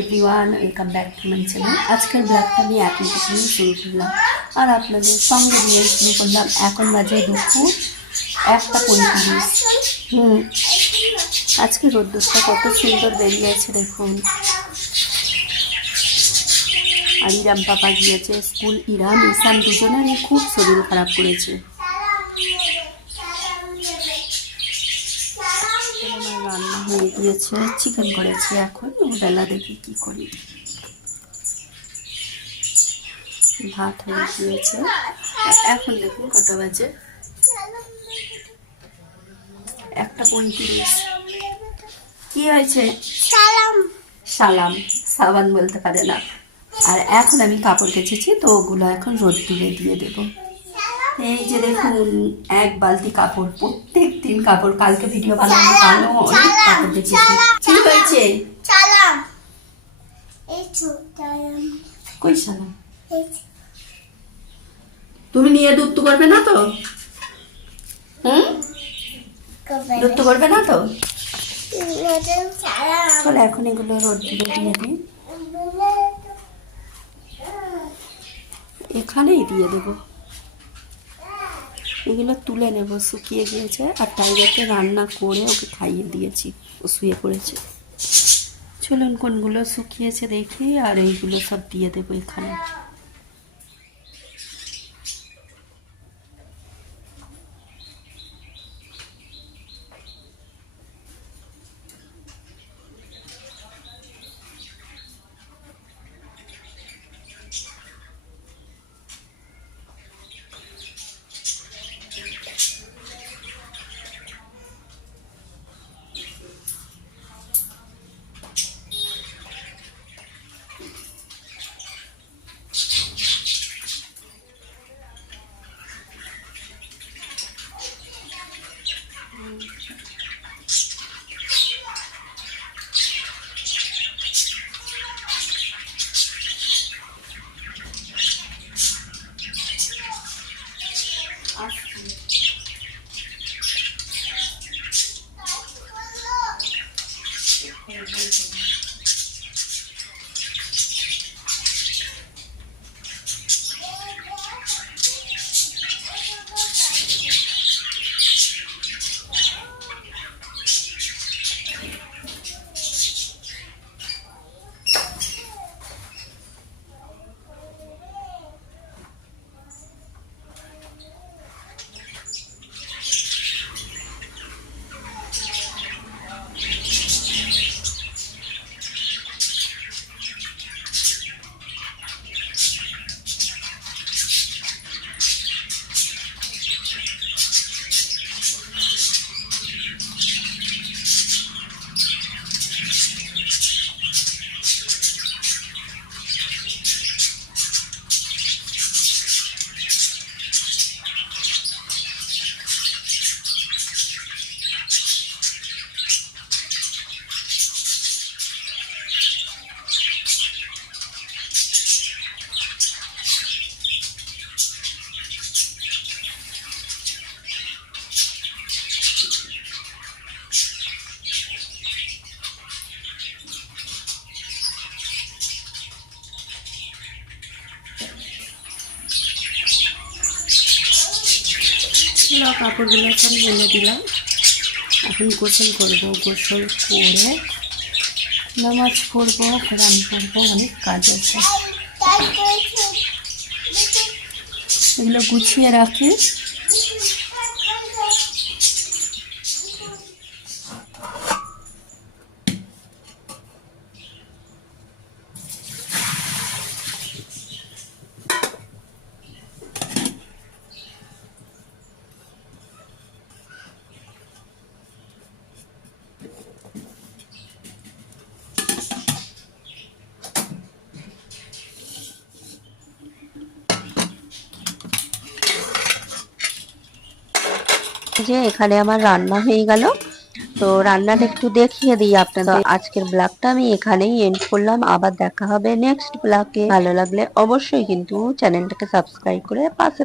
Everyone, welcome back to my channel. আজকের ব্লগটা আমি এখন থেকেই শুরু করলাম আর আপনাদের সঙ্গে দিয়ে শুরু করলাম। এখন বাজে দুপুর 1:35। আজকে রোদ্দুরটা কত সুন্দর বেরিয়েছে দেখুন। আর ইরাম পাপা গিয়েছে স্কুল। ইরাম ইসাম দুজনেরই খুব শরীর খারাপ করেছে। রান্না হয়ে গিয়েছে, চিকেন করেছি। এখন বেলা দেখি কি করি। ভাত হয়ে গিয়েছে। এখন দেখুন কত বাজে, 1:35। কি হয়েছে? সালাম, সাবান বলতে পারে না। আর এখন আমি কাপড় কেচেছি, তো ওগুলো এখন রোদ্দুরে দিয়ে দেব। এই যে দেখুন, এক বালতি কাপড়। প্রত্যেক দিন কাপড়। কালকে ভিডিও বানানো কালো অনেক কাপড় দেখেছি। কি হয়েছে? কই সালাম? তুমি নিয়ে দুধ করবে না তো? দুধ করবে না তো? চলো এখন এগুলো রোদ্দুরে দিয়ে দিই। এখানেই দিয়ে দেবো। এগুলো তুলে নেব, শুকিয়ে গিয়েছে। আর টাইগারকে রান্না করে ওকে খাইয়ে দিয়েছি, ও শুয়ে পড়েছে। চলুন কোনগুলো শুকিয়েছে দেখি, আর এইগুলো সব দিয়ে দেবো এখানে। কাপড়গুলো সব মেলে দিলাম। এখন গোসল করবো। গোসল করে নামাজ পড়বো, কোরআন পড়বো, অনেক কাজ আছে। এগুলো গুছিয়ে রাখি। যে এখানে আমার রান্না হয়ে গেল, তো রান্নাটা একটু দেখিয়ে দিই আপনাদের। আজকের ব্লগটা আমি এখানেই এন্ড করলাম। আবার দেখা হবে নেক্সট ব্লগে। ভালো লাগলে অবশ্যই কিন্তু চ্যানেলটাকে সাবস্ক্রাইব করে পাশে